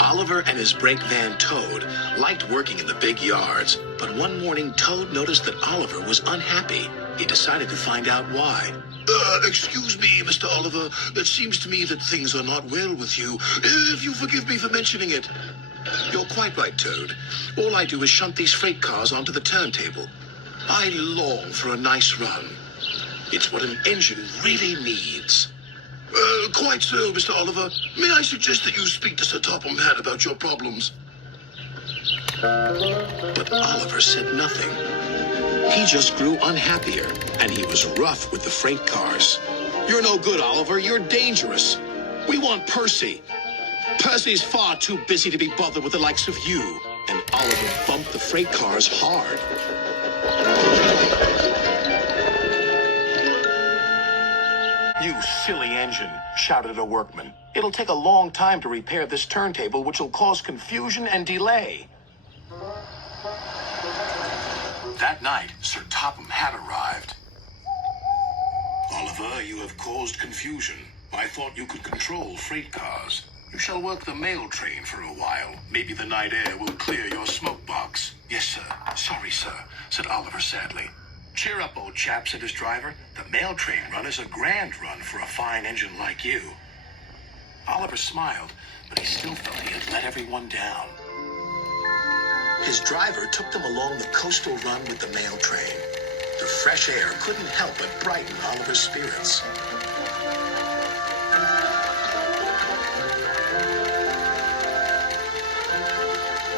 Oliver and his brake van Toad liked working in the big yards, but one morning Toad noticed that Oliver was unhappy. He decided to find out why. Excuse me, Mr. Oliver. It seems to me that things are not well with you, if you forgive me for mentioning it. You're quite right, Toad. All I do is shunt these freight cars onto the turntable. I long for a nice run. It's what an engine really needs. Quite so, Mr. Oliver. May I suggest that you speak to Sir Topham Hatt about your problems? But Oliver said nothing. He just grew unhappier, and he was rough with the freight cars. You're no good, Oliver. You're dangerous. We want Percy. Percy's far too busy to be bothered with the likes of you. And Oliver bumped the freight cars hard. You silly engine, shouted a workman. It'll take a long time to repair this turntable, which will cause confusion and delay. That night, Sir Topham Hatt arrived. Oliver, you have caused confusion. I thought you could control freight cars. You shall work the mail train for a while. Maybe the night air will clear your smoke box. Yes, sir. Sorry, sir, said Oliver sadly. Cheer up, old chap, said his driver. The mail train run is a grand run for a fine engine like you. Oliver smiled, but he still felt he had let everyone down. His driver took them along the coastal run with the mail train. The fresh air couldn't help but brighten Oliver's spirits.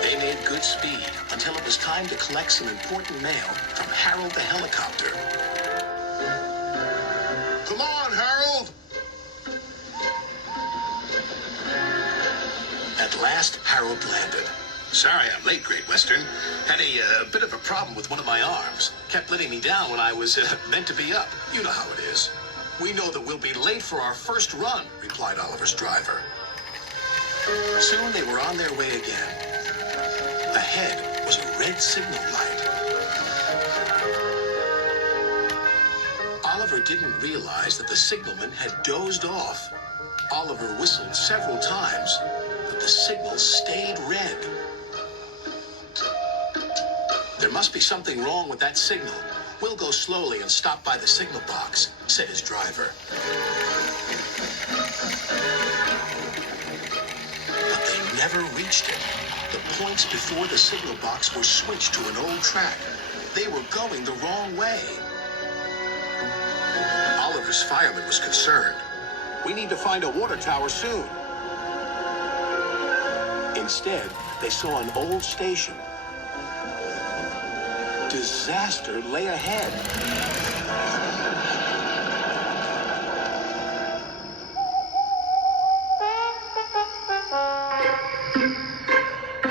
They made good speed until it was time to collect some important mail from Harold the helicopter. Come on, Harold! At last, Harold landed. Sorry I'm late, Great Western. Had a bit of a problem with one of my arms. Kept letting me down when I was meant to be up. You know how it is. We know that we'll be late for our first run, replied Oliver's driver. Soon they were on their way again. Ahead was a red signal light. Oliver didn't realize that the signalman had dozed off. Oliver whistled several times, but the signal stayed red. There must be something wrong with that signal. We'll go slowly and stop by the signal box, said his driver. But they never reached it. The points before the signal box were switched to an old track. They were going the wrong way. Oliver's fireman was concerned. We need to find a water tower soon. Instead, they saw an old station. Disaster lay ahead.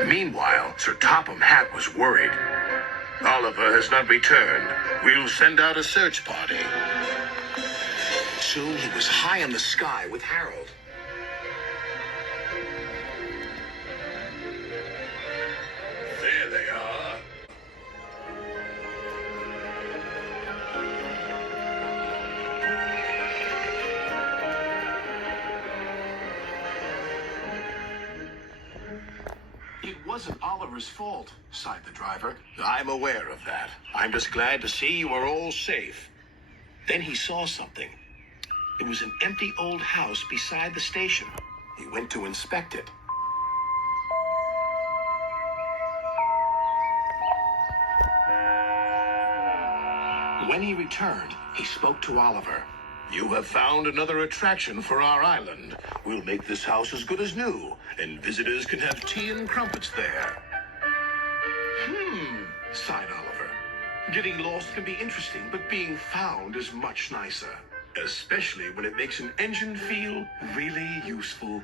Meanwhile, Sir Topham Hatt was worried. Oliver has not returned. We'll send out a search party. Soon he was high in the sky with Harold. There they are. It wasn't Oliver's fault, sighed the driver. I'm aware of that. I'm just glad to see you are all safe. Then he saw something. It was an empty old house beside the station. He went to inspect it. When he returned, he spoke to Oliver. You have found another attraction for our island. We'll make this house as good as new, and visitors can have tea and crumpets there. Sighed Oliver. Getting lost can be interesting, but being found is much nicer. Especially when it makes an engine feel really useful.